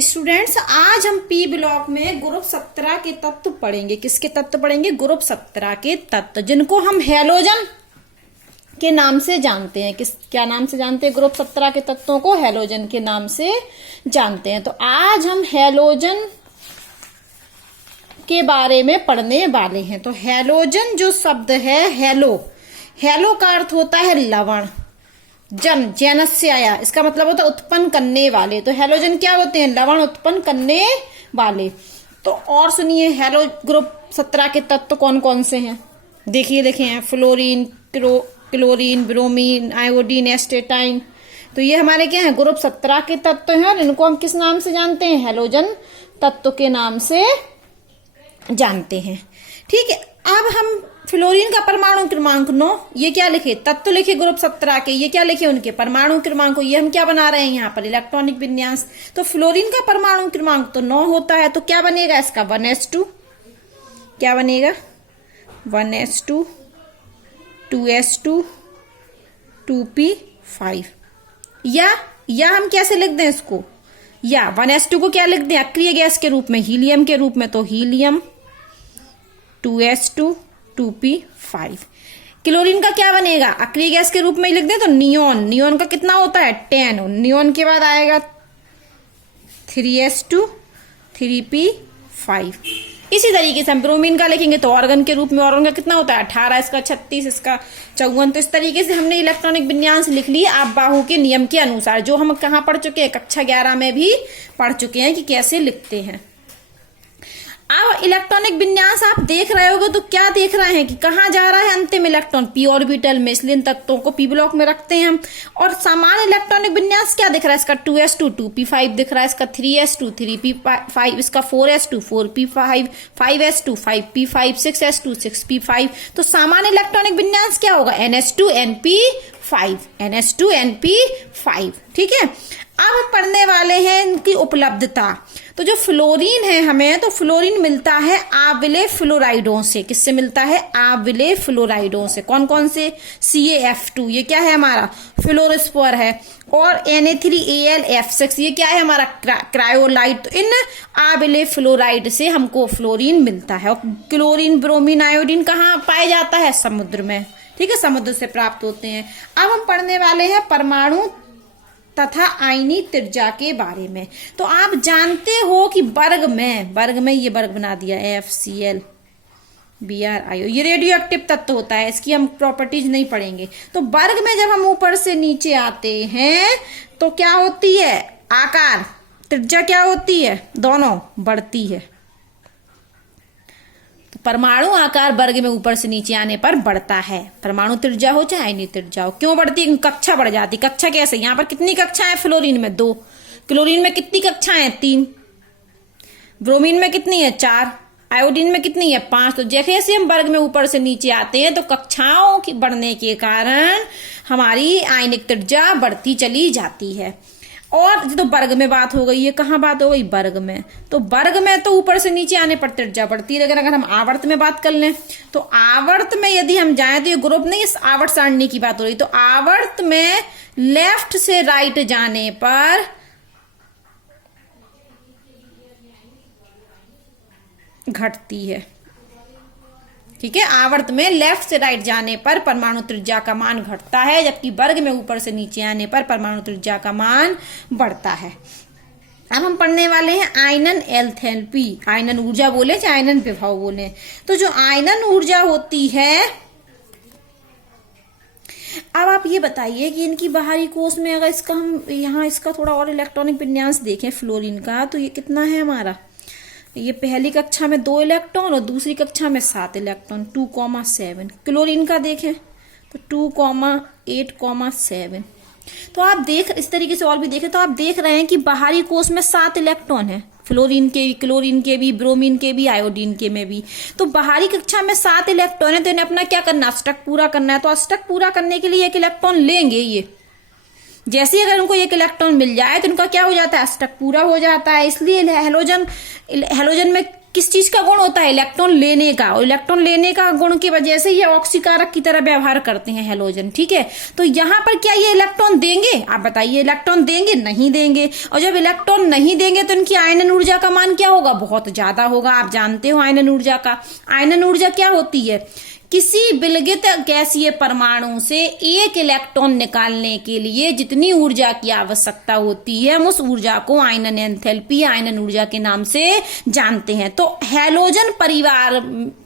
Students, आज हम P block में ग्रुप 17 के तत्व पढ़ेंगे। किसके तत्व पढ़ेंगे? ग्रुप 17 के तत्व, जिनको हम हैलोजन के नाम से जानते हैं। क्या नाम से जानते हैं? ग्रुप 17 के तत्वों को हैलोजन के नाम से जानते हैं। तो आज हम हैलोजन के बारे में पढ़ने वाले हैं। तो हैलोजन जो शब्द है, हैलो का अर्थ होता है लवण। जेनस से आया, इसका मतलब होता है उत्पन्न करने वाले। तो हैलोजन क्या होते हैं? लवण उत्पन्न करने वाले। तो और सुनिए, हैलो ग्रुप 17 के तत्व कौन कौन से हैं? देखिए लिखे हैं fluorine, chlorine, bromine, iodine, astatine. तो ये हमारे क्या है? ग्रुप 17 के तत्व हैं। और इनको हम किस नाम से जानते हैं? हैलोजन तत्व के नाम से जानते हैं। ठीक है, अब हम फ्लोरीन का परमाणु क्रमांक 9, ये क्या लिखे? तत्व लिखे ग्रुप 17 के। ये क्या लिखे? उनके परमाणु क्रमांक। ये हम क्या बना रहे हैं यहाँ पर? इलेक्ट्रॉनिक विन्यास। तो फ्लोरीन का परमाणु क्रमांक तो 9 होता है। तो क्या बनेगा इसका? 1s2। क्या बनेगा? 1s2, 2s2, 2p5। या हम कैसे लिख दें इसको? या 1s2 को क्या लिख दें? अक्रिय गैस के रूप में, हीलियम के रूप में। तो हीलियम, 2s2, 2p5। क्लोरीन का क्या बनेगा? अक्रिय गैस के रूप में ही लिख दें तो नियोन का कितना होता है? 10। नियोन के बाद आएगा 3s2, 3p5। इसी तरीके से हम ब्रोमीन का लिखेंगे तो ऑर्गन के रूप में। ऑर्गन का कितना होता है? 18, इसका 36, इसका 54। तो इस तरीके से हमने इलेक्ट्रॉनिक विन्यास लिख लिए आप बाहु के नियम के अनुसार, जो हम कहाँ पढ़ चुके हैं? कक्षा 11 में भी पढ़ चुके हैं कि कैसे लिखते हैं। अब इलेक्ट्रॉनिक विन्यास आप देख रहे होगे तो क्या देख रहे हैं कि कहाँ जा रहा है अंतिम इलेक्ट्रॉन? पी ऑर्बिटल में। इसलिए इन तत्वों को पी ब्लॉक में रखते हैं हम। और सामान्य इलेक्ट्रॉनिक विन्यास क्या दिख रहा है? इसका 2s2, 2p5 दिख रहा है। इसका 3s2, 3p5, इसका 4s2, 4p5, 5s2, 5p5, 6s2, 6p5। तो सामान्य इलेक्ट्रॉनिक विन्यास क्या होगा? ns2, np5, ns2, np5। ठीक है, अब हम पढ़ने वाले हैं इनकी उपलब्धता। तो जो फ्लोरीन है हमें, तो फ्लोरीन मिलता है आविले फ्लोराइडों से। किससे मिलता है? आविले फ्लोराइडों से। कौन कौन से? CaF2, ये क्या है हमारा? फ्लोरोस्पोर है। और Na3Al, ये क्या है हमारा? क्रायोलाइट। तो इन आविले फ्लोराइड से हमको फ्लोरीन मिलता है। और क्लोरीन, ब्रोमीन, आयोडीन कहाँ पाया जाता है? समुद्र में। ठीक है, समुद्र से प्राप्त होते हैं। अब हम पढ़ने वाले हैं परमाणु तथा आयनी त्रिज्या के बारे में। तो आप जानते हो कि वर्ग में ये वर्ग बना दिया FCl, BrIO, ये रेडियो एक्टिव तत्व होता है। इसकी हम प्रॉपर्टीज नहीं पढ़ेंगे। तो वर्ग में जब हम ऊपर से नीचे आते हैं तो क्या होती है? आकार, त्रिज्या क्या होती है? दोनों बढ़ती है। परमाणु आकार वर्ग में ऊपर से नीचे आने पर बढ़ता है। परमाणु त्रिज्या हो चाहे आयनीय त्रिज्या हो। क्यों बढ़ती है? कक्षा बढ़ जाती। कक्षा कैसे? यहाँ पर कितनी कक्षाएं? फ्लोरीन में 2, क्लोरीन में कितनी कक्षाएं? 3, ब्रोमीन में कितनी है? 4, आयोडीन में कितनी है? 5। तो जैसे हम वर्ग में ऊपर से नीचे आते हैं तो कक्षाओं की बढ़ने के कारण हमारी आयनिक त्रिज्या बढ़ती चली जाती है। और तो वर्ग में बात हो गई है। कहाँ बात हो गई? वर्ग में। तो वर्ग में तो ऊपर से नीचे आने पर त्रिज्या बढ़ती है। लेकिन अगर हम आवर्त में बात कर लें तो आवर्त में यदि हम जाएं तो ये ग्रुप नहीं, इस आवर्त सारणी की बात हो रही। तो आवर्त में लेफ्ट से राइट जाने पर घटती है। ठीक है, आवर्त में लेफ्ट से राइट जाने पर परमाणु त्रिज्या का मान घटता है, जबकि वर्ग में ऊपर से नीचे आने पर परमाणु त्रिज्या का मान बढ़ता है। अब हम पढ़ने वाले हैं आयनन एंथैल्पी। आयनन ऊर्जा बोले चाहे आयनन विभव बोले। तो जो आयनन ऊर्जा होती है, अब आप ये बताइए कि इनकी बाहरी कोश में अगर इसका हम यहाँ इसका थोड़ा और इलेक्ट्रॉनिक विन्यास देखें फ्लोरीन का, तो ये कितना है हमारा? ये पहली कक्षा में 2 इलेक्ट्रॉन और दूसरी कक्षा में 7 इलेक्ट्रॉन, 2,7। क्लोरीन का देखें तो 2,8,7। तो आप इस तरीके से और भी देखें तो आप देख रहे हैं कि बाहरी कोश में 7 इलेक्ट्रॉन है। फ्लोरीन के भी, क्लोरीन के भी, ब्रोमीन के भी, आयोडीन के में भी। तो बाहरी कक्षा में 7 इलेक्ट्रॉन है। तो इन्हें अपना क्या करना? अष्टक पूरा करना है। तो अष्टक पूरा करने के लिए 1 इलेक्ट्रॉन लेंगे। ये जैसे ही अगर उनको 1 इलेक्ट्रॉन मिल जाए तो उनका क्या हो जाता है? अष्टक पूरा हो जाता है। इसलिए हैलोजन में किस चीज का गुण होता है? इलेक्ट्रॉन लेने का। और इलेक्ट्रॉन लेने का गुण की वजह से ये ऑक्सीकारक की तरह व्यवहार करते हैं हैलोजन, ठीक है। तो यहाँ पर क्या ये इलेक्ट्रॉन देंगे? आप बताइए, इलेक्ट्रॉन देंगे? नहीं देंगे। और जब इलेक्ट्रॉन नहीं देंगे तो इनकी आयनन ऊर्जा का मान क्या होगा? बहुत ज्यादा होगा। आप जानते हो आयनन ऊर्जा का। आयनन ऊर्जा क्या होती है? किसी विलगित गैसीय परमाणु से एक इलेक्ट्रॉन निकालने के लिए जितनी ऊर्जा की आवश्यकता होती है, हम उस ऊर्जा को आयनन एंथैल्पी, आयनन ऊर्जा के नाम से जानते हैं। तो हैलोजन परिवार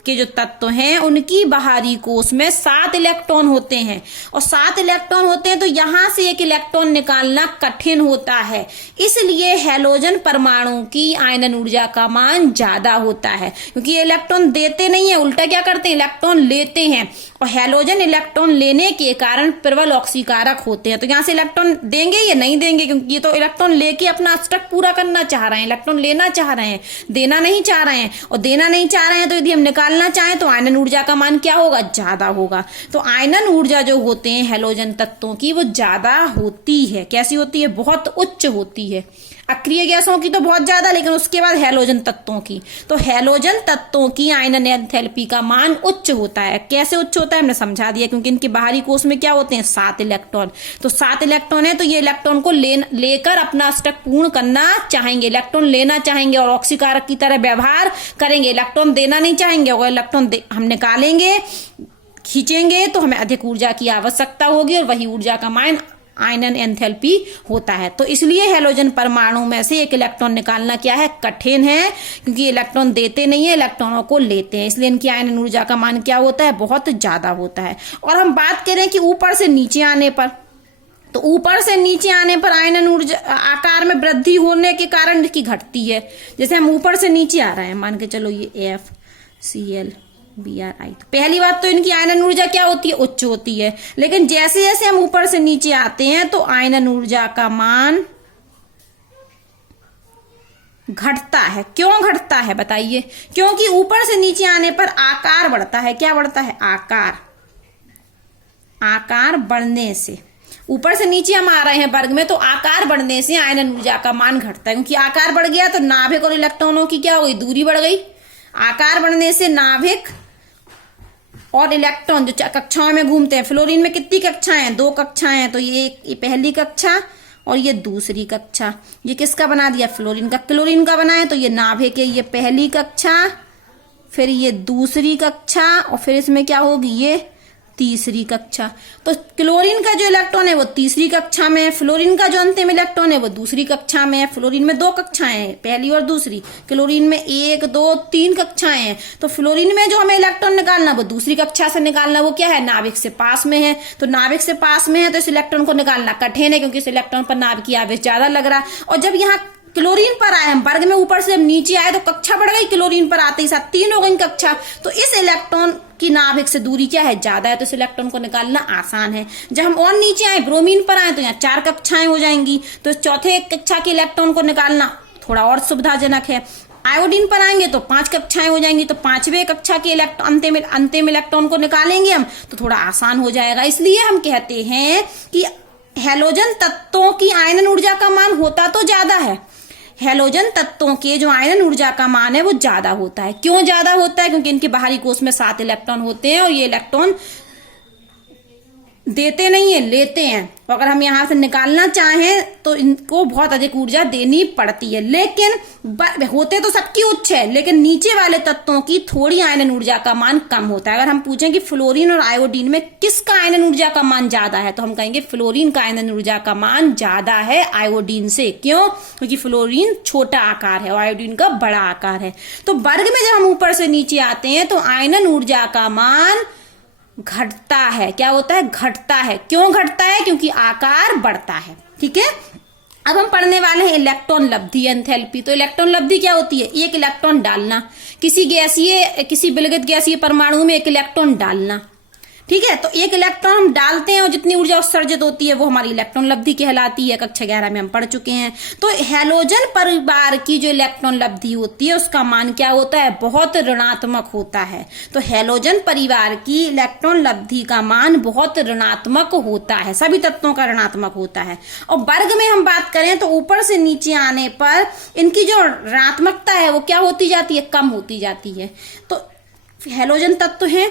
के जो तत्व हैं उनकी बाहरी कोश में 7 इलेक्ट्रॉन होते हैं। और 7 इलेक्ट्रॉन होते हैं तो यहां से एक इलेक्ट्रॉन निकालना कठिन होता है। इसलिए हैलोजन परमाणु की आयनन ऊर्जा का मान ज्यादा होता है, क्योंकि ये इलेक्ट्रॉन देते नहीं है, उल्टा क्या करते हैं? इलेक्ट्रॉन लेते हैं। और हैलोजन इलेक्ट्रॉन लेने के कारण प्रबल ऑक्सीकारक होते हैं। तो यहां से इलेक्ट्रॉन देंगे या नहीं देंगे? क्योंकि ये तो इलेक्ट्रॉन लेके अपना अष्टक पूरा करना चाह रहे हैं, इलेक्ट्रॉन लेना चाह रहे हैं, देना नहीं चाह रहे हैं। और देना नहीं चाह रहे हैं तो यदि हम निकालना चाहें तो आयनन ऊर्जा का मान क्या होगा? ज्यादा होगा। तो आयनन ऊर्जा जो होते हैं हैलोजन तत्वों की वो ज्यादा होती है। कैसी होती है? बहुत उच्च होती है। अक्रिय गैसों की तो बहुत ज्यादा, लेकिन उसके बाद हैलोजन तत्वों की। तो हैलोजन तत्वों की आयनन एंथैल्पी का मान उच्च होता है। कैसे उच्च होता है हमने समझा दिया, क्योंकि इनके बाहरी कोश में क्या होते हैं? 7 इलेक्ट्रॉन। तो 7 इलेक्ट्रॉन है तो ये इलेक्ट्रॉन को लेकर अपना अष्टक पूर्ण करना चाहेंगे, इलेक्ट्रॉन लेना चाहेंगे और ऑक्सीकारक की तरह व्यवहार करेंगे। इलेक्ट्रॉन देना नहीं चाहेंगे। और इलेक्ट्रॉन हम निकालेंगे, खींचेंगे तो हमें अधिक ऊर्जा की आवश्यकता होगी और वही ऊर्जा का मान आयनन एंथैल्पी होता है। तो इसलिए हैलोजन परमाणु में से एक इलेक्ट्रॉन निकालना क्या है? कठिन है, क्योंकि इलेक्ट्रॉन देते नहीं है, इलेक्ट्रॉनों को लेते हैं। इसलिए इनकी आयनन ऊर्जा का मान क्या होता है? बहुत ज्यादा होता है। और हम बात करें कि ऊपर से नीचे आने पर, तो ऊपर से नीचे आने पर आयनन ऊर्जा आकार में वृद्धि होने के कारण इसकी घटती है। जैसे हम ऊपर से नीचे आ रहे हैं, मान के चलो ये FCl Bri, तो पहली बात तो इनकी आयनन ऊर्जा क्या होती है? उच्च होती है। लेकिन जैसे जैसे हम ऊपर से नीचे आते हैं तो आयनन ऊर्जा का मान घटता है। क्यों घटता है बताइए? क्योंकि ऊपर से नीचे आने पर आकार बढ़ता है। क्या बढ़ता है? आकार बढ़ने से। ऊपर से नीचे हम आ रहे हैं वर्ग में, तो आकार बढ़ने से आयनन ऊर्जा का मान घटता है। क्योंकि आकार बढ़ गया तो नाभिक और इलेक्ट्रॉनों की क्या हो गई? दूरी बढ़ गई। आकार बढ़ने से नाभिक और इलेक्ट्रॉन जो कक्षाओं में घूमते हैं, फ्लोरीन में कितनी कक्षाएं हैं? 2 कक्षाएं हैं। तो ये पहली कक्षा और ये दूसरी कक्षा। ये किसका बना दिया? फ्लोरीन का। क्लोरीन का बना है तो ये नाभिक है, ये पहली कक्षा, फिर ये दूसरी कक्षा और फिर इसमें क्या होगी? ये तीसरी कक्षा। तो क्लोरीन का जो इलेक्ट्रॉन है वो तीसरी कक्षा में है, फ्लोरीन का जो अंतिम इलेक्ट्रॉन है वो दूसरी कक्षा में है। फ्लोरीन में 2 कक्षाएं हैं, पहली और दूसरी। क्लोरीन में 1, 2, 3 कक्षाएं हैं। तो फ्लोरीन में जो हमें इलेक्ट्रॉन निकालना वो दूसरी कक्षा से निकालना, वो क्या है? नाभिक से पास में है। तो नाभिक से पास में है तो इस इलेक्ट्रॉन को निकालना कठिन है, क्योंकि इस इलेक्ट्रॉन पर नाभिक की आवेश ज्यादा लग रहा है। और जब यहाँ क्लोरीन पर आए, हम वर्ग में ऊपर से हम नीचे आए तो कक्षा बढ़ गई। क्लोरीन पर आते ही साथ 3 हो गई कक्षा। तो इस इलेक्ट्रॉन की नाभिक से दूरी क्या है? ज्यादा है, तो इस इलेक्ट्रॉन को निकालना आसान है। जब हम और नीचे आए, ब्रोमीन पर आए, तो यहाँ 4 कक्षाएं हो जाएंगी। तो चौथे कक्षा के इलेक्ट्रॉन को निकालना थोड़ा और सुविधाजनक है। आयोडीन पर आएंगे तो 5 कक्षाएं हो जाएंगी। तो 5वें कक्षा के अंतिम इलेक्ट्रॉन को निकालेंगे हम तो थोड़ा आसान हो जाएगा। इसलिए हम कहते हैं कि हैलोजन तत्वों की आयनन ऊर्जा का मान होता तो ज्यादा है, हैलोजन तत्वों के जो आयनन ऊर्जा का मान है वो ज्यादा होता है। क्यों ज्यादा होता है? क्योंकि इनके बाहरी कोश में 7 इलेक्ट्रॉन होते हैं और ये इलेक्ट्रॉन देते नहीं है, लेते हैं। तो अगर हम यहां से निकालना चाहें तो इनको बहुत अधिक ऊर्जा देनी पड़ती है। लेकिन होते तो सबकी उच्च है, लेकिन नीचे वाले तत्वों की थोड़ी आयनन ऊर्जा का मान कम होता है। अगर हम पूछें कि फ्लोरीन और आयोडीन में किसका आयनन ऊर्जा का मान ज्यादा है, तो हम कहेंगे फ्लोरीन का आयनन ऊर्जा का मान ज्यादा है आयोडीन से। क्यों? क्योंकि फ्लोरीन छोटा आकार है और आयोडीन का बड़ा आकार है। तो वर्ग में जब हम ऊपर से नीचे आते हैं तो आयनन ऊर्जा का मान घटता है। क्या होता है? घटता है। क्यों घटता है? क्योंकि आकार बढ़ता है। ठीक है। अब हम पढ़ने वाले हैं इलेक्ट्रॉन लब्धि एंथैल्पी। तो इलेक्ट्रॉन लब्धि क्या होती है? एक इलेक्ट्रॉन डालना, किसी विलगित गैसीय परमाणु में एक इलेक्ट्रॉन डालना। ठीक है। तो एक इलेक्ट्रॉन हम डालते हैं और जितनी ऊर्जा उत्सर्जित होती है वो हमारी इलेक्ट्रॉन लब्धि कहलाती है। कक्षा 11 में हम पढ़ चुके हैं। तो हैलोजन परिवार की जो इलेक्ट्रॉन लब्धि होती है उसका मान क्या होता है, बहुत ऋणात्मक होता है। तो हैलोजन परिवार की इलेक्ट्रॉन लब्धि का मान बहुत ऋणात्मक होता है, सभी तत्वों का ऋणात्मक होता है। और वर्ग में हम बात करें तो ऊपर से नीचे आने पर इनकी जो ऋणात्मकता है वो क्या होती जाती है, कम होती जाती है। तो हैलोजन तत्व है,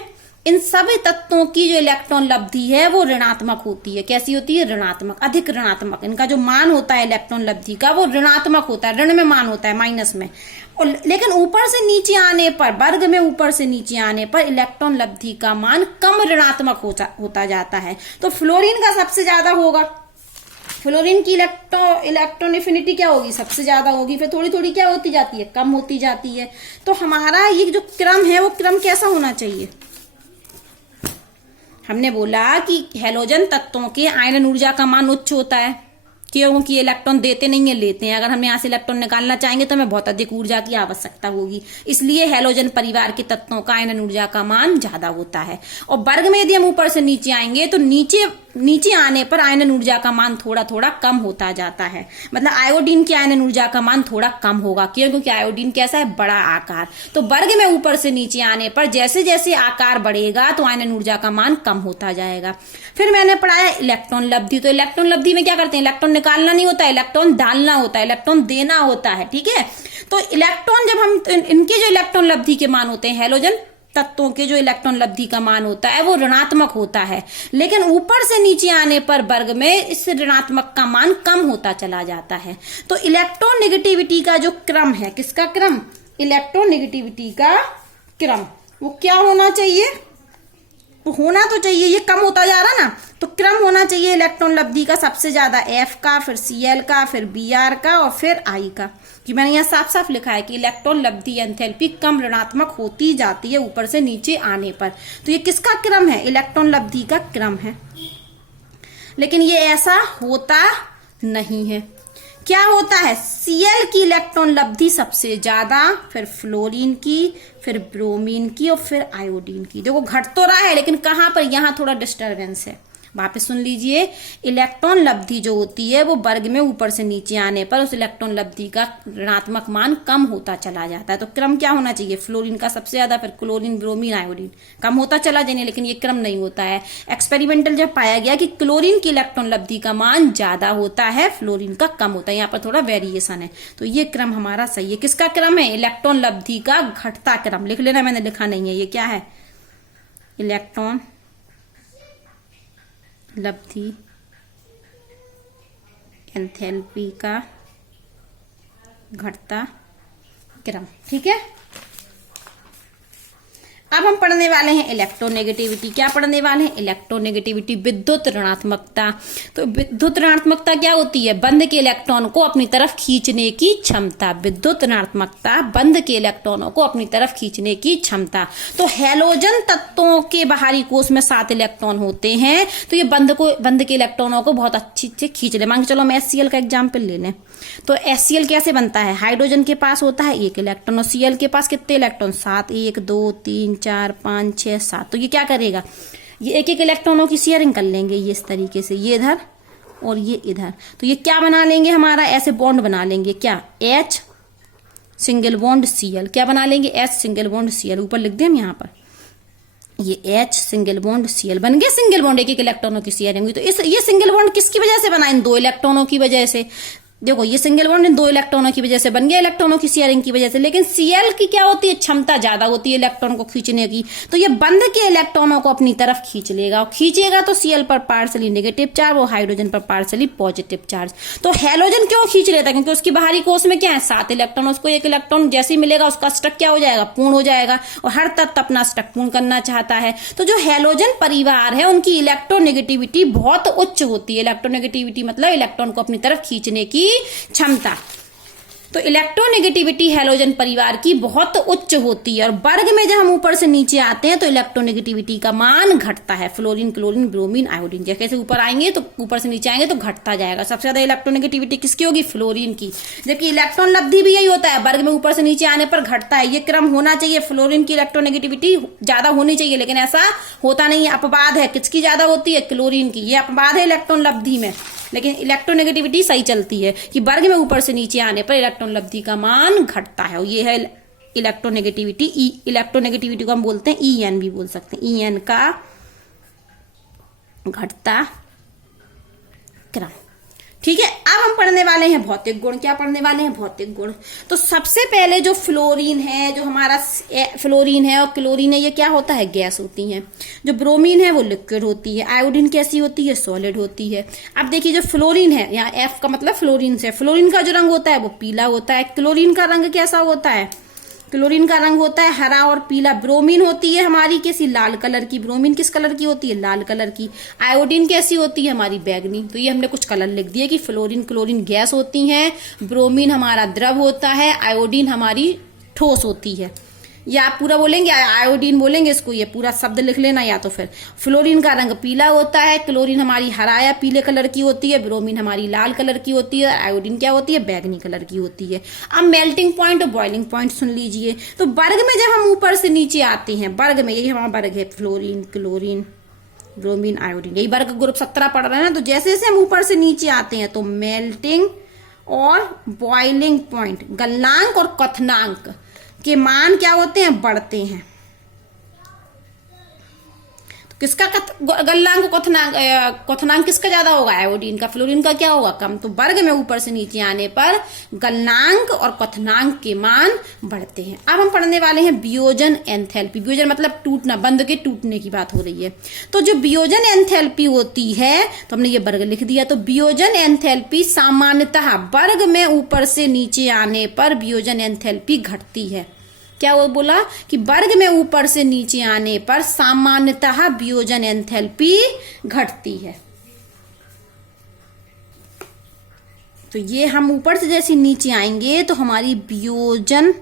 इन सभी तत्वों की जो इलेक्ट्रॉन लब्धि है वो ऋणात्मक होती है। कैसी होती है, ऋणात्मक, अधिक ऋणात्मक। इनका जो मान होता है इलेक्ट्रॉन लब्धि का वो ऋणात्मक होता है, ऋण में मान होता है, माइनस में। और लेकिन ऊपर से नीचे आने पर, वर्ग में ऊपर से नीचे आने पर इलेक्ट्रॉन लब्धि का मान कम ऋणात्मक होता जाता है। तो फ्लोरीन का सबसे ज्यादा होगा, फ्लोरीन की इलेक्ट्रॉन एफिनिटी क्या होगी, सबसे ज्यादा होगी। फिर थोड़ी थोड़ी क्या होती जाती है, कम होती जाती है। तो हमारा ये जो क्रम है वो क्रम कैसा होना चाहिए, हमने बोला कि हैलोजन तत्वों के आयनन ऊर्जा का मान उच्च होता है, क्योंकि इलेक्ट्रॉन देते नहीं है, लेते हैं। अगर हम यहाँ से इलेक्ट्रॉन निकालना चाहेंगे तो हमें बहुत अधिक ऊर्जा की आवश्यकता होगी, इसलिए हैलोजन परिवार के तत्वों का आयनन ऊर्जा का मान ज्यादा होता है। और वर्ग में यदि हम ऊपर से नीचे आएंगे तो नीचे आने पर आयनन ऊर्जा का मान थोड़ा थोड़ा कम होता जाता है। मतलब आयोडीन की आयनन ऊर्जा का मान थोड़ा कम होगा, क्योंकि आयोडीन कैसा है, बड़ा आकार। तो वर्ग में ऊपर से नीचे आने पर जैसे जैसे आकार बढ़ेगा तो आयनन ऊर्जा का मान कम होता जाएगा। फिर मैंने पढ़ाया इलेक्ट्रॉन लब्धि। तो इलेक्ट्रॉन लब्धि में क्या करते हैं, इलेक्ट्रॉन निकालना नहीं होता, इलेक्ट्रॉन डालना होता है, इलेक्ट्रॉन देना होता है। ठीक है। तो इलेक्ट्रॉन जब हम इनके जो इलेक्ट्रॉन लब्धि के मान होते हैं, हैलोजन तत्वों के जो इलेक्ट्रॉन लब्धि का मान होता है वो ऋणात्मक होता है, लेकिन ऊपर से नीचे आने पर वर्ग में इस ऋणात्मक का मान कम होता चला जाता है। तो इलेक्ट्रॉन नेगेटिविटी का जो क्रम है, किसका क्रम, इलेक्ट्रॉन नेगेटिविटी का क्रम, वो क्या होना चाहिए, वो होना तो चाहिए, ये कम होता जा रहा ना, तो क्रम होना चाहिए इलेक्ट्रॉन लब्धि का सबसे ज्यादा F का, फिर Cl का, फिर Br का और फिर I का। कि मैंने यहाँ साफ साफ लिखा है कि इलेक्ट्रॉन लब्धि एंथैल्पी कम ऋणात्मक होती जाती है ऊपर से नीचे आने पर। तो ये किसका क्रम है, इलेक्ट्रॉन लब्धि का क्रम है। लेकिन ये ऐसा होता नहीं है। क्या होता है, Cl की इलेक्ट्रॉन लब्धि सबसे ज्यादा, फिर फ्लोरीन की, फिर ब्रोमीन की और फिर आयोडीन की। देखो घट तो रहा है लेकिन कहां पर, यहां थोड़ा डिस्टरबेंस है। वापस सुन लीजिए, इलेक्ट्रॉन लब्धि जो होती है वो वर्ग में ऊपर से नीचे आने पर उस इलेक्ट्रॉन लब्धि का ऋणात्मक मान कम होता चला जाता है। तो क्रम क्या होना चाहिए, फ्लोरीन का सबसे ज्यादा, फिर क्लोरीन, ब्रोमीन, आयोडीन, कम होता चला जाए, लेकिन ये क्रम नहीं होता है। एक्सपेरिमेंटल जब पाया गया कि क्लोरीन की इलेक्ट्रॉन लब्धि का मान ज्यादा होता है, फ्लोरीन का कम होता है, यहाँ पर थोड़ा वेरिएशन है। तो ये क्रम हमारा सही है। किसका क्रम है, इलेक्ट्रॉन लब्धि का घटता क्रम। लिख लेना, मैंने लिखा नहीं है, ये क्या है, इलेक्ट्रॉन लब्धि एंथैल्पी का घटता क्रम। ठीक है। अब हम पढ़ने वाले हैं इलेक्ट्रोनेगेटिविटी। क्या पढ़ने वाले हैं, इलेक्ट्रोनेगेटिविटी, विद्युत ऋणात्मकता। तो विद्युत ऋणात्मकता क्या होती है, बंद के इलेक्ट्रॉन को अपनी तरफ खींचने की क्षमता। विद्युत ऋणात्मकता, बंद के इलेक्ट्रॉनों को अपनी तरफ खींचने की क्षमता। तो हैलोजन तत्वों के बाहरी कोष में 7 इलेक्ट्रॉन होते हैं, तो ये बंद के इलेक्ट्रॉनों को बहुत अच्छी से खींच ले। मान के चलो हम HCl का एग्जाम्पल ले लें। तो HCl कैसे बनता है, हाइड्रोजन के पास होता है 1 इलेक्ट्रॉन और Cl के पास कितने इलेक्ट्रॉन, 7, 1 2 3 4 5 6 7। तो ये क्या करेगा, ये एक एक इलेक्ट्रॉनों की शेयरिंग कर लेंगे, ये इस तरीके से, ये इधर और ये इधर। तो ये क्या बना लेंगे, हमारा ऐसे बॉन्ड बना लेंगे, क्या, H सिंगल बॉन्ड Cl, क्या बना लेंगे, H सिंगल बॉन्ड Cl। ऊपर लिख दें हम यहाँ पर, ये H सिंगल बॉन्ड Cl बन गया, सिंगल बॉन्ड, एक एक इलेक्ट्रॉनों की शेयरिंग हुई। तो ये सिंगल बॉन्ड किसकी वजह से बना, इन 2 इलेक्ट्रॉनों की वजह से। देखो ये सिंगल बॉन्ड इन 2 इलेक्ट्रॉनों की वजह से बन गया, इलेक्ट्रॉनों की शेयरिंग की वजह से। लेकिन Cl की क्या होती है, क्षमता ज्यादा होती है इलेक्ट्रॉन को खींचने की। तो ये बंद के इलेक्ट्रॉनों को अपनी तरफ खींच लेगा, और खींचेगा तो Cl पर पार्शली नेगेटिव चार्ज और हाइड्रोजन पर पार्शली पॉजिटिव चार्ज। तो हैलोजन क्यों खींच लेता है, क्योंकि उसकी बाहरी कोष में क्या है, 7 इलेक्ट्रॉन। उसको 1 इलेक्ट्रॉन जैसे ही मिलेगा उसका स्टक क्या हो जाएगा, पूर्ण हो जाएगा, और हर तत्व अपना स्टक पूर्ण करना चाहता है। तो जो हैलोजन परिवार है उनकी इलेक्ट्रोनेगेटिविटी बहुत उच्च होती है। इलेक्ट्रोनेगेटिविटी मतलब इलेक्ट्रॉन को अपनी तरफ खींचने की क्षमता। तो इलेक्ट्रोनेगेटिविटी हैलोजन परिवार की बहुत उच्च होती है और वर्ग में जब हम ऊपर से नीचे आते हैं तो इलेक्ट्रोनेगेटिविटी का मान घटता है। फ्लोरीन, क्लोरीन, ब्रोमीन, आयोडीन जैसे ऊपर आएंगे तो ऊपर से नीचे आएंगे तो घटता जाएगा। सबसे ज्यादा इलेक्ट्रोनेगेटिविटी किसकी होगी? फ्लोरीन की। जबकि इलेक्ट्रॉन लब्धि भी यही होता है, वर्ग में ऊपर से नीचे आने पर घटता है। ये क्रम होना चाहिए, फ्लोरीन की इलेक्ट्रोनेगेटिविटी ज्यादा होनी चाहिए, लेकिन ऐसा होता नहीं है। अपवाद है, किसकी ज्यादा होती है? क्लोरीन की। ये अपवाद है इलेक्ट्रॉन लब्धि में, लेकिन इलेक्ट्रोनेगेटिविटी सही चलती है कि वर्ग में ऊपर से नीचे आने पर इलेक्ट्रॉन लब्धि का मान घटता है। और ये है इलेक्ट्रोनेगेटिविटी। इलेक्ट्रोनेगेटिविटी को हम बोलते हैं EN भी बोल सकते हैं, EN का घटता क्रम। ठीक है, अब हम पढ़ने वाले हैं भौतिक गुण। क्या पढ़ने वाले हैं? भौतिक गुण। तो सबसे पहले जो फ्लोरीन है, जो हमारा फ्लोरीन है और क्लोरीन है, ये क्या होता है? गैस होती है। जो ब्रोमीन है वो लिक्विड होती है। आयोडीन कैसी होती है? सॉलिड होती है। अब देखिए, जो फ्लोरीन है, यहाँ F का मतलब फ्लोरीन से, फ्लोरीन का जो रंग होता है वो पीला होता है। क्लोरीन का रंग कैसा होता है? क्लोरीन का रंग होता है हरा और पीला। ब्रोमीन होती है हमारी कैसी? लाल कलर की। ब्रोमीन किस कलर की होती है? लाल कलर की। आयोडीन कैसी होती है? हमारी बैगनी। तो ये हमने कुछ कलर लिख दिए कि फ्लोरीन, क्लोरीन गैस होती हैं, ब्रोमीन हमारा द्रव होता है, आयोडीन हमारी ठोस होती है। या आप पूरा बोलेंगे, आयोडीन बोलेंगे इसको, ये पूरा शब्द लिख लेना। या तो फिर फ्लोरीन का रंग पीला होता है, क्लोरीन हमारी हरा या पीले कलर की होती है, ब्रोमीन हमारी लाल कलर की होती है, आयोडीन क्या होती है? बैगनी कलर की होती है। अब मेल्टिंग पॉइंट और बॉइलिंग पॉइंट सुन लीजिए। तो वर्ग में जब हम ऊपर से नीचे आते हैं, वर्ग में, यही हमारा वर्ग है, फ्लोरीन, क्लोरीन, ब्रोमीन, आयोडीन, यही वर्ग ग्रुप 17 पढ़ रहे हैं ना। तो जैसे जैसे हम ऊपर से नीचे आते हैं तो मेल्टिंग और बॉइलिंग पॉइंट, गलनांक और क्वथनांक के मान क्या होते हैं? बढ़ते हैं। तो किसका गलनांक, क्वथनांक किसका ज्यादा होगा? आयोडीन का। फ्लोरीन का क्या होगा? कम। तो वर्ग में ऊपर से नीचे आने पर गलनांक और क्वथनांक के मान बढ़ते हैं। अब हम पढ़ने वाले हैं वियोजन एंथैल्पी। वियोजन मतलब टूटना, बंध के टूटने की बात हो रही है। तो जो वियोजन एंथैल्पी होती है, तो हमने ये वर्ग लिख दिया। तो वियोजन एंथैल्पी सामान्यतः वर्ग में ऊपर से नीचे आने पर वियोजन एंथैल्पी घटती है। क्या वो बोला कि वर्ग में ऊपर से नीचे आने पर सामान्यतः वियोजन एंथैल्पी घटती है। तो ये हम ऊपर से जैसे नीचे आएंगे तो हमारी वियोजन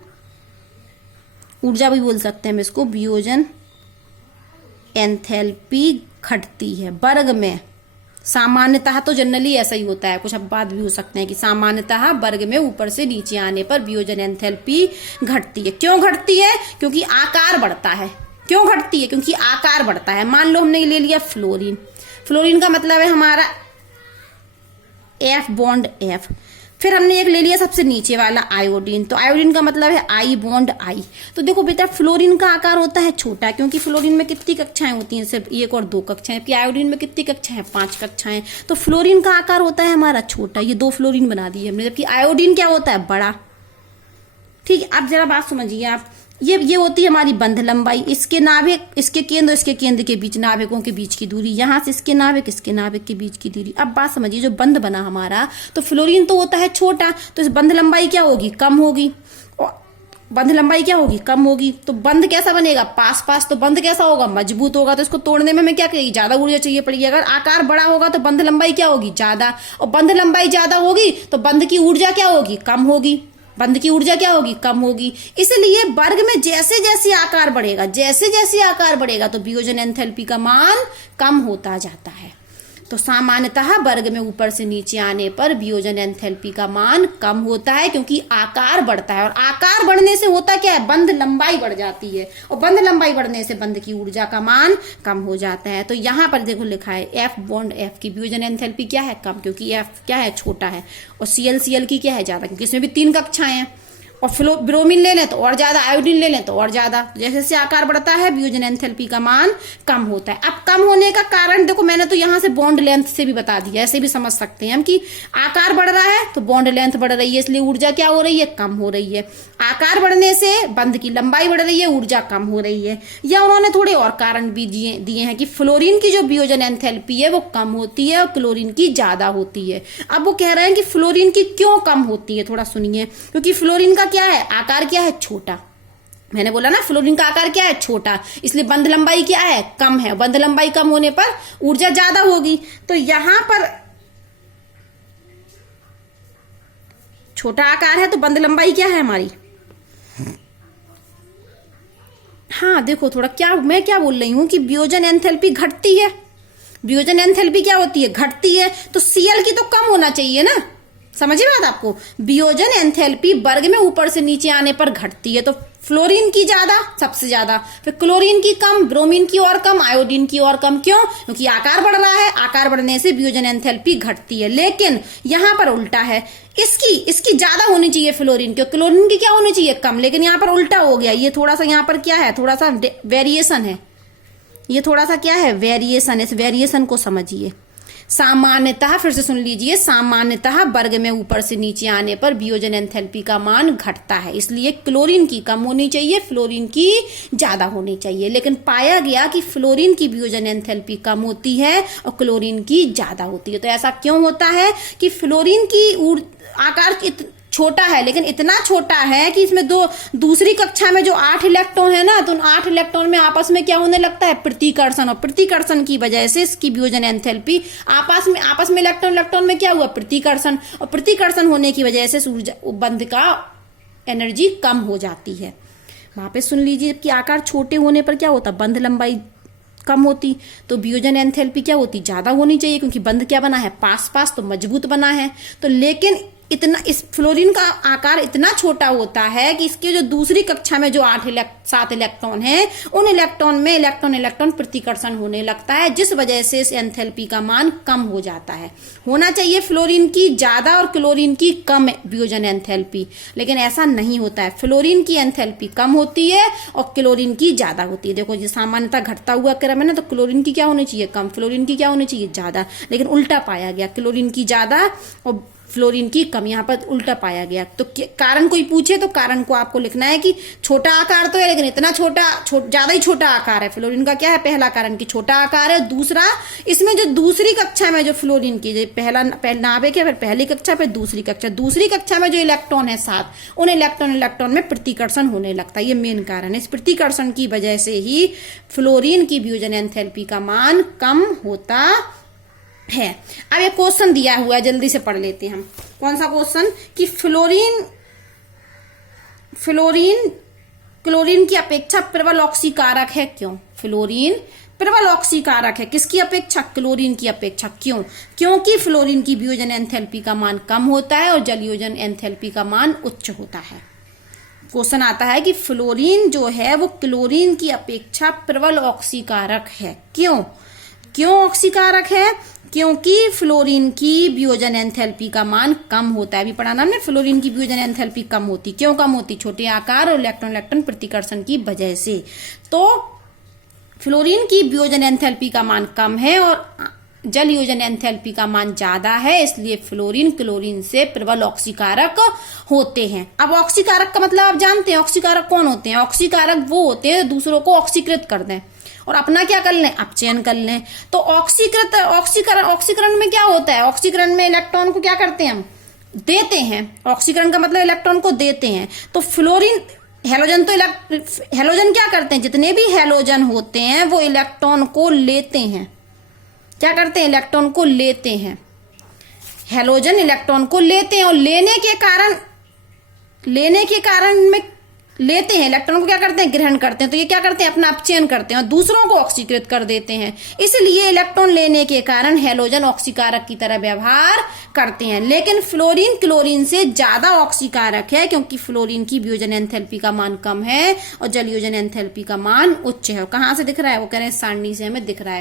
ऊर्जा भी बोल सकते हैं हम इसको, वियोजन एंथैल्पी घटती है वर्ग में। सामान्यतः तो जनरली ऐसा ही होता है, कुछ अपवाद भी हो सकते हैं कि सामान्यतः वर्ग में ऊपर से नीचे आने पर वियोजन एंथैल्पी घटती है। क्यों घटती है? क्योंकि आकार बढ़ता है। क्यों घटती है? क्योंकि आकार बढ़ता है। मान लो हमने ले लिया फ्लोरीन। फ्लोरीन का मतलब है हमारा F बॉन्ड F। फिर हमने एक ले लिया सबसे नीचे वाला आयोडीन। तो आयोडीन का मतलब है I बॉन्ड I। तो देखो बेटा, फ्लोरीन का आकार होता है छोटा, क्योंकि फ्लोरीन में कितनी कक्षाएं होती हैं? सिर्फ 1 और 2 कक्षाएं। जबकि आयोडीन में कितनी कक्षाएं? 5 कक्षाएं। तो फ्लोरीन का आकार होता है हमारा छोटा। ये 2 फ्लोरीन बना दिए हमने, जबकि आयोडीन क्या होता है? बड़ा। ठीक है, अब जरा बात समझिए आप। ये होती है हमारी बंध लंबाई। इसके नाभिक, इसके केंद्र के बीच, नाभिकों के बीच की दूरी, यहां से इसके नाभिक के बीच की दूरी। अब बात समझिए, जो बंध बना हमारा, तो फ्लोरीन तो होता है छोटा, तो इस बंध लंबाई क्या होगी? कम होगी। बंध लंबाई क्या होगी? कम होगी। तो बंध कैसा बनेगा? पास पास। तो बंध कैसा होगा? मजबूत होगा। तो इसको तोड़ने में हमें क्या करेगी? ज्यादा ऊर्जा चाहिए पड़ेगी। अगर आकार बड़ा होगा तो बंध लंबाई क्या होगी? ज्यादा। और बंध लंबाई ज्यादा होगी तो बंध की ऊर्जा क्या होगी? कम होगी। बंध की ऊर्जा क्या होगी? कम होगी। इसलिए वर्ग में जैसे जैसे आकार बढ़ेगा तो वियोजन एंथैल्पी का मान कम होता जाता है। तो सामान्यतः वर्ग में ऊपर से नीचे आने पर वियोजन एंथैल्पी का मान कम होता है, क्योंकि आकार बढ़ता है। और आकार बढ़ने से होता क्या है? बंध लंबाई बढ़ जाती है, और बंध लंबाई बढ़ने से बंध की ऊर्जा का मान कम हो जाता है। तो यहां पर देखो लिखा है F बॉन्ड F की वियोजन एंथैल्पी क्या है? कम, क्योंकि F क्या है? छोटा है। और Cl की क्या है? ज्यादा, क्योंकि इसमें भी 3 कक्षाएं हैं। और ब्रोमीन ले लें तो और ज्यादा, आयोडीन ले लें तो और ज्यादा। जैसे जैसे आकार बढ़ता है वियोजन एंथैल्पी का मान कम होता है। अब कम होने का कारण देखो, मैंने तो यहां से बॉन्ड लेंथ से भी बता दिया। ऐसे भी समझ सकते हैं हम कि आकार बढ़ रहा है तो बॉन्ड लेंथ बढ़ रही है, इसलिए ऊर्जा क्या हो रही है? कम हो रही है। आकार बढ़ने से बंध की लंबाई बढ़ रही है, ऊर्जा कम हो रही है। या उन्होंने थोड़े और कारण भी दिए हैं कि फ्लोरीन की जो वियोजन एंथैल्पी है वो कम होती है और क्लोरीन की ज्यादा होती है। अब वो कह रहे हैं कि फ्लोरीन की क्यों कम होती है, थोड़ा सुनिए। क्योंकि फ्लोरीन का क्या है? आकार क्या है? छोटा। मैंने बोला ना, फ्लोरीन का आकार क्या है? छोटा, इसलिए बंध लंबाई क्या है? कम है। बंध लंबाई कम होने पर ऊर्जा ज्यादा होगी। तो यहां पर छोटा आकार है तो बंद लंबाई क्या है हमारी। हाँ देखो थोड़ा क्या मैं क्या बोल रही हूं कि वियोजन एंथैल्पी घटती है, वियोजन एंथैल्पी क्या होती है, घटती है, तो Cl की तो कम होना चाहिए ना, समझिए बात आपको। वियोजन एंथैल्पी वर्ग में ऊपर से नीचे आने पर घटती है, तो फ्लोरीन की ज्यादा, सबसे ज्यादा, फिर क्लोरीन की कम, ब्रोमीन की और कम, आयोडीन की और कम। क्यों? क्योंकि आकार बढ़ रहा है, आकार बढ़ने से वियोजन एंथैल्पी घटती है। लेकिन यहां पर उल्टा है, इसकी ज्यादा होनी चाहिए फ्लोरीन की, क्लोरीन की क्या होनी चाहिए, कम, लेकिन यहां पर उल्टा हो गया। ये थोड़ा सा यहां पर क्या है, थोड़ा सा वेरिएशन है, ये थोड़ा सा क्या है, वेरिएशन। इस वेरिएशन को समझिए। सामान्यतः, फिर से सुन लीजिए, सामान्यतः वर्ग में ऊपर से नीचे आने पर वियोजन एंथैल्पी का मान घटता है, इसलिए क्लोरीन की कम होनी चाहिए, फ्लोरीन की ज्यादा होनी चाहिए। लेकिन पाया गया कि फ्लोरीन की वियोजन एंथैल्पी कम होती है और क्लोरीन की ज्यादा होती है। तो ऐसा क्यों होता है कि फ्लोरीन की आकार छोटा है, लेकिन इतना छोटा है कि इसमें दूसरी कक्षा में जो 8 इलेक्ट्रॉन है ना, तो उन 8 इलेक्ट्रॉन में आपस में क्या होने लगता है, प्रतिकर्षण, और प्रतिकर्षण की वजह से इसकी वियोजन एंथैल्पी आपस में इलेक्ट्रॉन में क्या हुआ, प्रतिकर्षण, और प्रतिकर्षण होने की वजह से ऊर्जा बंध का एनर्जी कम हो जाती है। वहां पे सुन लीजिए कि आकार छोटे होने पर क्या होता, बंध लंबाई कम होती, तो वियोजन एंथैल्पी क्या होती, ज्यादा होनी चाहिए, क्योंकि बंध क्या बना है, पास पास, तो मजबूत बना है। तो लेकिन इतना, इस फ्लोरीन का आकार इतना छोटा होता है कि इसके जो दूसरी कक्षा में जो 7 इलेक्ट्रॉन है, उन इलेक्ट्रॉन में इलेक्ट्रॉन प्रतिकर्षण होने लगता है, जिस वजह से इस एंथैल्पी का मान कम हो जाता है। होना चाहिए फ्लोरीन की ज्यादा और क्लोरीन की कम वियोजन एंथैल्पी, लेकिन ऐसा नहीं होता है। फ्लोरीन की एंथैल्पी कम होती है और क्लोरीन की ज्यादा होती है। देखो ये सामान्यतः घटता हुआ क्रम है ना, तो क्लोरीन की क्या होनी चाहिए, कम, फ्लोरीन की क्या होनी चाहिए, ज्यादा, लेकिन उल्टा पाया गया, क्लोरीन की ज्यादा और फ्लोरीन की कम, यहां पर उल्टा पाया गया। तो कारण कोई पूछे तो कारण को आपको लिखना है कि छोटा आकार तो है, लेकिन इतना ज्यादा ही छोटा आकार है। फ्लोरीन का क्या है, पहला कारण कि छोटा आकार है। दूसरा, इसमें जो दूसरी कक्षा में जो फ्लोरीन की पहला नाभिक है, फिर पहली कक्षा, फिर दूसरी कक्षा में जो इलेक्ट्रॉन है 7, उन इलेक्ट्रॉन में प्रतिकर्षण होने लगता है। ये मेन कारण है। इस प्रतिकर्षण की वजह से ही फ्लोरीन की वियोजन एंथैल्पी का मान कम होता है। अब ये क्वेश्चन दिया हुआ है, जल्दी से पढ़ लेते हैं हम। कौन सा क्वेश्चन, कि फ्लोरीन क्लोरीन की अपेक्षा प्रबल ऑक्सीकारक है, क्यों? फ्लोरीन प्रबल ऑक्सीकारक है, किसकी अपेक्षा, क्लोरीन की अपेक्षा। क्यों? क्योंकि फ्लोरीन की वियोजन एंथैल्पी का मान कम होता है और जलयोजन एंथैल्पी का मान उच्च होता है। क्वेश्चन आता है कि फ्लोरीन जो है वो क्लोरीन की अपेक्षा प्रबल ऑक्सीकारक है, क्यों ऑक्सीकारक है? क्योंकि फ्लोरीन की वियोजन एंथैल्पी का मान कम होता है। अभी पढ़ा ना हमने, फ्लोरीन की वियोजन एंथैल्पी कम होती, क्यों कम होती, छोटे आकार और इलेक्ट्रॉन प्रतिकर्षण की वजह से। तो फ्लोरीन की वियोजन एंथैल्पी का मान कम है और जल योजन एंथैल्पी का मान ज्यादा है, इसलिए फ्लोरीन क्लोरीन से प्रबल ऑक्सीकारक होते हैं। अब ऑक्सीकारक का मतलब आप जानते हैं, ऑक्सीकारक कौन होते हैं? ऑक्सीकारक वो होते हैं दूसरों को ऑक्सीकृत कर दें और अपना क्या कर लें, अपचयन कर लें। तो ऑक्सीकरण में क्या होता है, ऑक्सीकरण में इलेक्ट्रॉन को क्या करते हैं, हम देते हैं। ऑक्सीकरण का मतलब इलेक्ट्रॉन को देते हैं। तो फ्लोरीन हेलोजन क्या करते हैं, जितने भी हेलोजन होते हैं वो इलेक्ट्रॉन को लेते हैं। क्या करते हैं, इलेक्ट्रॉन को लेते हैं। हेलोजन इलेक्ट्रॉन को लेते हैं और लेने के कारण में लेते हैं, इलेक्ट्रॉन को क्या करते हैं, ग्रहण करते हैं। तो ये क्या करते हैं, अपना अपचयन करते हैं और दूसरों को ऑक्सीकृत कर देते हैं। इसलिए इलेक्ट्रॉन लेने के कारण हेलोजन ऑक्सीकारक की तरह व्यवहार करते हैं। लेकिन फ्लोरीन क्लोरीन से ज्यादा ऑक्सीकारक है, क्योंकि फ्लोरीन की वियोजन एंथैल्पी का मान कम है और जल योजन एंथैल्पी का मान उच्च है। कहां से दिख रहा है, वो कह रहे हैं सारणी से हमें दिख रहा है।